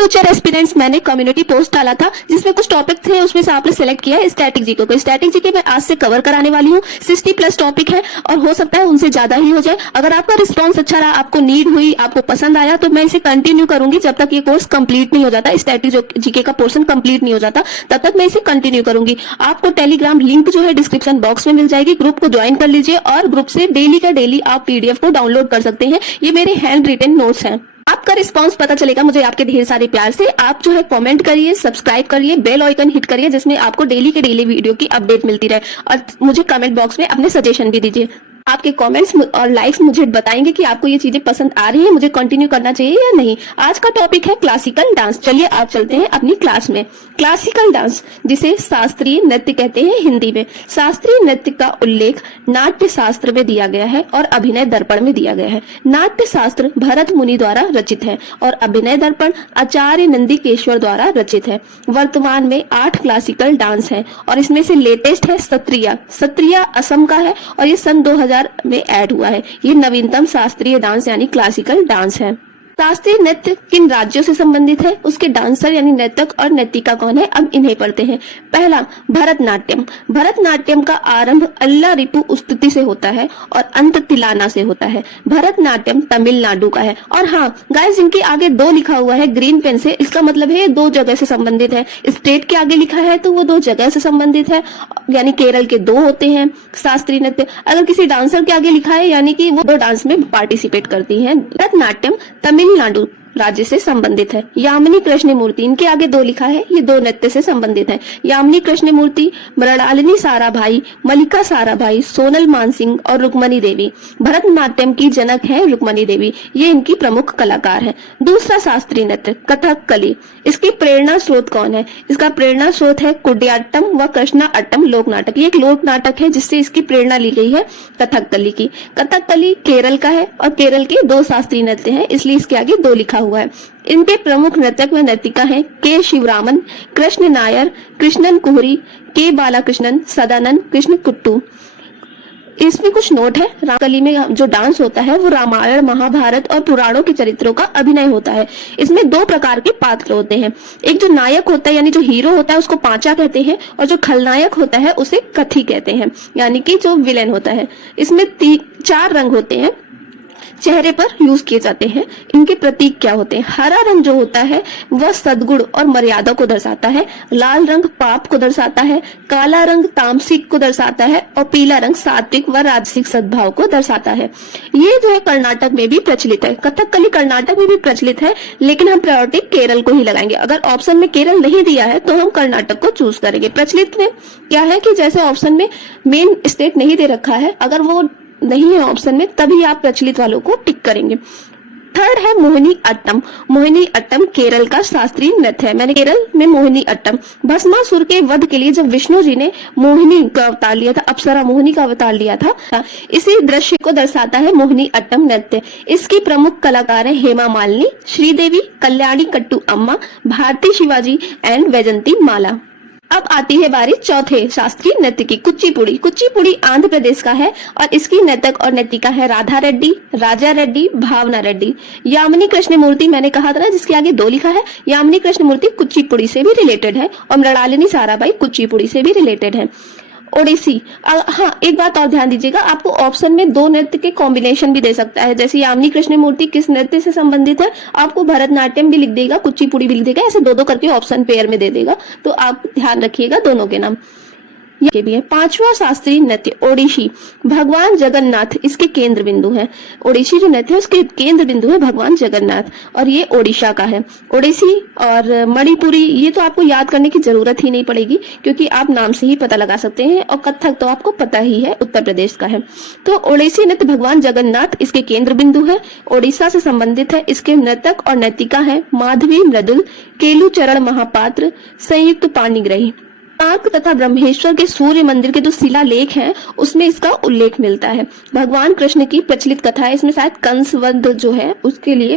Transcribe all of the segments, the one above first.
Future aspirants मैंने community post डाला था जिसमें कुछ टॉपिक थे, उसमें से आपने सेलेक्ट किया है स्टैटिक जीके को। स्टैटिक जीके मैं आज से कवर कराने वाली हूँ। 60+ टॉपिक है और हो सकता है उनसे ज्यादा ही हो जाए। अगर आपका रिस्पॉन्स अच्छा रहा, आपको नीड हुई, आपको पसंद आया, तो मैं इसे कंटिन्यू करूंगी जब तक ये कोर्स कंप्लीट नहीं हो जाता, स्टैटिक जीके का पोर्शन कंप्लीट नहीं हो जाता, तब तक मैं इसे कंटिन्यू करूंगी। आपको टेलीग्राम लिंक जो है डिस्क्रिप्शन बॉक्स में मिल जाएगी, ग्रुप को ज्वाइन कर लीजिए और ग्रुप से डेली का डेली आप पीडीएफ को डाउनलोड कर सकते हैं। ये मेरे हैंड रिटन नोट्स हैं। आपका रिस्पांस पता चलेगा मुझे आपके ढेर सारे प्यार से। आप जो है कमेंट करिए, सब्सक्राइब करिए, बेल आइकन हिट करिए जिसमें आपको डेली के डेली वीडियो की अपडेट मिलती रहे, और मुझे कमेंट बॉक्स में अपने सजेशन भी दीजिए। आपके कमेंट्स और लाइक्स मुझे बताएंगे कि आपको ये चीजें पसंद आ रही है, मुझे कंटिन्यू करना चाहिए या नहीं। आज का टॉपिक है क्लासिकल डांस। चलिए आप चलते हैं अपनी क्लास में। क्लासिकल डांस, जिसे शास्त्रीय नृत्य कहते हैं हिंदी में। शास्त्रीय नृत्य का उल्लेख नाट्य शास्त्र में दिया गया है और अभिनय दर्पण में दिया गया है। नाट्य शास्त्र भरत मुनि द्वारा रचित है और अभिनय दर्पण आचार्य नंदिकेश्वर द्वारा रचित है। वर्तमान में 8 क्लासिकल डांस है और इसमें से लेटेस्ट है सत्रिया। सत्रिया असम का है और ये सन 2000 में ऐड हुआ है। ये नवीनतम शास्त्रीय डांस यानी क्लासिकल डांस है। शास्त्रीय नृत्य किन राज्यों से संबंधित है, उसके डांसर यानी नर्तक और नर्तिका कौन है, अब इन्हें पढ़ते हैं। पहला, भरतनाट्यम। भरतनाट्यम का आरंभ अल्ला रिपु स्तुति से होता है और अंत तिलाना से होता है। भरतनाट्यम तमिलनाडु का है। और हाँ गाइस, इनके आगे 2 लिखा हुआ है ग्रीन पेन से, इसका मतलब है 2 जगह से संबंधित है। स्टेट के आगे लिखा है तो वो 2 जगह से संबंधित है, यानी केरल के 2 होते हैं शास्त्रीय नृत्य। अगर किसी डांसर के आगे लिखा है यानी कि वो 2 डांस में पार्टिसिपेट करती है। भरतनाट्यम तमिलनाडु राज्य से संबंधित है। यामिनी कृष्ण मूर्ति, इनके आगे 2 लिखा है, ये 2 नृत्य से संबंधित है। यामिनी कृष्ण मूर्ति, मृणालिनी साराभाई, मल्लिका साराभाई, सोनल मानसिंह और रुक्मणी देवी। भरतनाट्यम की जनक है रुक्मणी देवी, ये इनकी प्रमुख कलाकार है। दूसरा शास्त्रीय नृत्य कथकली। इसकी प्रेरणा स्रोत कौन है, इसका प्रेरणा स्रोत है कुडियाट्टम व कृष्णा अट्टम लोक नाटक। ये एक लोक नाटक है जिससे इसकी प्रेरणा ली गई है कथकली की। कथकली केरल का है और केरल के 2 शास्त्रीय नृत्य हैं, इसलिए इसके आगे 2 लिखा हुआ है। इनके प्रमुख नर्तक व नर्तिका हैं के शिवरामन, कृष्ण नायर, कृष्णन कुहरी, के बालाकृष्णन, सदानंद, कृष्ण कुट्टू। इसमें कुछ नोट है। रामकली में जो डांस होता है वो रामायण, महाभारत और पुराणों के चरित्रों का अभिनय होता है। इसमें 2 प्रकार के पात्र होते हैं। एक जो नायक होता है यानी जो हीरो होता है उसको पांचा कहते हैं, और जो खलनायक होता है उसे कथी कहते हैं, यानी कि जो विलेन होता है। इसमें 4 रंग होते हैं, चेहरे पर यूज किए जाते हैं। इनके प्रतीक क्या होते हैं। हरा रंग जो होता है वह सद्गुण और मर्यादा को दर्शाता है, लाल रंग पाप को दर्शाता है, काला रंग तामसिक को दर्शाता है और पीला रंग सात्विक व राजसिक सद्भाव को दर्शाता है। ये जो है कर्नाटक में भी प्रचलित है। कथकली कर्नाटक में भी प्रचलित है, लेकिन हम प्रायोरिटी केरल को ही लगाएंगे। अगर ऑप्शन में केरल नहीं दिया है तो हम कर्नाटक को चूज करेंगे। प्रचलित में क्या है कि जैसे ऑप्शन में मेन स्टेट नहीं दे रखा है, अगर वो नहीं है ऑप्शन में तभी आप प्रचलित वालों को टिक करेंगे। थर्ड है मोहिनी अट्टम। मोहिनी अट्टम केरल का शास्त्रीय नृत्य है। मैंने केरल में मोहिनी अट्टम। भस्मासुर के वध के लिए जब विष्णु जी ने मोहिनी का अवतार लिया था, अप्सरा मोहिनी का अवतार लिया था, इसी दृश्य को दर्शाता है मोहिनी अट्टम नृत्य। इसकी प्रमुख कलाकार है हेमा मालिनी, श्रीदेवी, कल्याणी कट्टू अम्मा, भारती शिवाजी एंड वैजंती माला। अब आती है बारी चौथे शास्त्रीय नृत्य की, कुचिपुड़ी। कुचिपुड़ी आंध्र प्रदेश का है और इसकी नर्तक और नर्तिका है राधा रेड्डी, राजा रेड्डी, भावना रेड्डी। यामिनी कृष्ण मूर्ति मैंने कहा था ना जिसके आगे 2 लिखा है, यामिनी कृष्ण मूर्ति कुचिपुड़ी से भी रिलेटेड है और मृणालिनी साराभाई कुचिपुड़ी से भी रिलेटेड है। ओडिसी, हाँ एक बात और ध्यान दीजिएगा, आपको ऑप्शन में 2 नृत्य के कॉम्बिनेशन भी दे सकता है। जैसे यामिनी कृष्ण मूर्ति किस नृत्य से संबंधित है, आपको भरतनाट्यम भी लिख देगा, कुचिपुड़ी भी लिख देगा, ऐसे 2-2 करके ऑप्शन पेयर में दे देगा, तो आप ध्यान रखिएगा दोनों के नाम। ये भी है। 5वां शास्त्रीय नृत्य ओडिसी। भगवान जगन्नाथ इसके केंद्र बिंदु है। ओडिसी जो नृत्य है उसके केंद्र बिंदु है भगवान जगन्नाथ और ये ओडिशा का है। ओडिसी और मणिपुरी ये तो आपको याद करने की जरूरत ही नहीं पड़ेगी क्योंकि आप नाम से ही पता लगा सकते हैं, और कथक तो आपको पता ही है उत्तर प्रदेश का है। तो ओडिसी नृत्य भगवान जगन्नाथ इसके केंद्र बिंदु है, ओडिशा से संबंधित है। इसके नर्तक और नर्तिका है माधवी मृदुल, केलू चरण महापात्र, संयुक्त पाणिग्रही। कोणार्क तथा ब्रह्मेश्वर के सूर्य मंदिर के जो शिलालेख हैं उसमें इसका उल्लेख मिलता है। भगवान कृष्ण की प्रचलित कथा है, इसमें शायद कंस वध जो है उसके लिए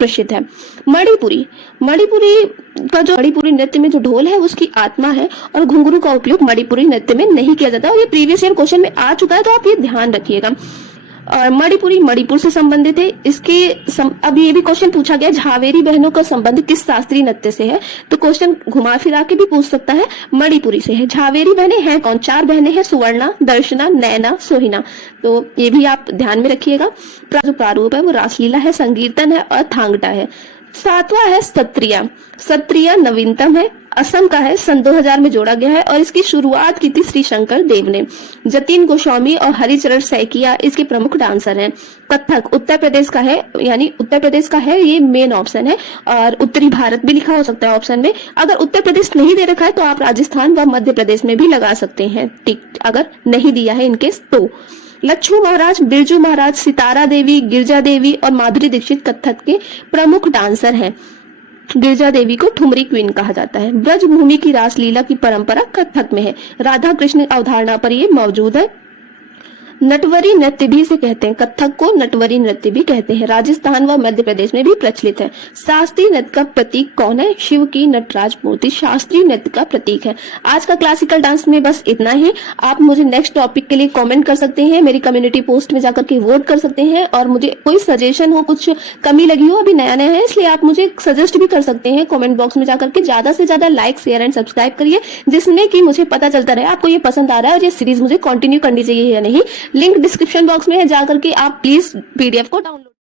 प्रसिद्ध है। मणिपुरी, मणिपुरी नृत्य में जो ढोल है उसकी आत्मा है और घुंघरू का उपयोग मणिपुरी नृत्य में नहीं किया जाता, और ये प्रीवियस ईयर क्वेश्चन में आ चुका है तो आप ये ध्यान रखिएगा। और मणिपुरी मणिपुर से संबंधित है। अब ये भी क्वेश्चन पूछा गया झावेरी बहनों का संबंध किस शास्त्रीय नृत्य से है, तो क्वेश्चन घुमा फिरा के भी पूछ सकता है, मणिपुरी से है। झावेरी बहनें हैं कौन, 4 बहनें हैं, सुवर्णा, दर्शना, नैना, सोहिना, तो ये भी आप ध्यान में रखिएगा। जो प्रारूप है वो रासलीला है, संकीर्तन है और थांगटा है। 7वां है सत्रिया। सत्रिया नवीनतम है, असम का है, सन 2000 में जोड़ा गया है और इसकी शुरुआत की थी श्री शंकर देव ने। जतिन गोस्वामी और हरिचरण सैकिया इसके प्रमुख डांसर हैं। कथक उत्तर प्रदेश का है, यानी उत्तर प्रदेश का है, ये मेन ऑप्शन है, और उत्तरी भारत भी लिखा हो सकता है ऑप्शन में। अगर उत्तर प्रदेश नहीं दे रखा है तो आप राजस्थान व मध्य प्रदेश में भी लगा सकते हैं टिक, अगर नहीं दिया है इनकेस तो। लच्छू महाराज, बिरजू महाराज, सितारा देवी, गिरजा देवी और माधुरी दीक्षित कथक के प्रमुख डांसर हैं। गिरजा देवी को ठुमरी क्वीन कहा जाता है। ब्रजभूमि की रासलीला की परंपरा कथक में है। राधा कृष्ण अवधारणा पर ये मौजूद है। नटवरी नृत्य भी इसे कहते हैं, कथक को नटवरी नृत्य भी कहते हैं। राजस्थान व मध्य प्रदेश में भी प्रचलित है। शास्त्रीय नृत्य का प्रतीक कौन है, शिव की नटराज मूर्ति शास्त्रीय नृत्य का प्रतीक है। आज का क्लासिकल डांस में बस इतना ही। आप मुझे नेक्स्ट टॉपिक के लिए कमेंट कर सकते हैं, मेरी कम्युनिटी पोस्ट में जाकर के वोट कर सकते हैं, और मुझे कोई सजेशन हो, कुछ कमी लगी हो, अभी नया नया है इसलिए आप मुझे सजेस्ट भी कर सकते हैं कॉमेंट बॉक्स में जाकर के। ज्यादा से ज्यादा लाइक, शेयर एंड सब्सक्राइब करिए, जिसमें कि मुझे पता चलता रहे आपको ये पसंद आ रहा है और ये सीरीज मुझे कंटिन्यू करनी चाहिए या नहीं। लिंक डिस्क्रिप्शन बॉक्स में है, जाकर के आप प्लीज PDF को डाउनलोड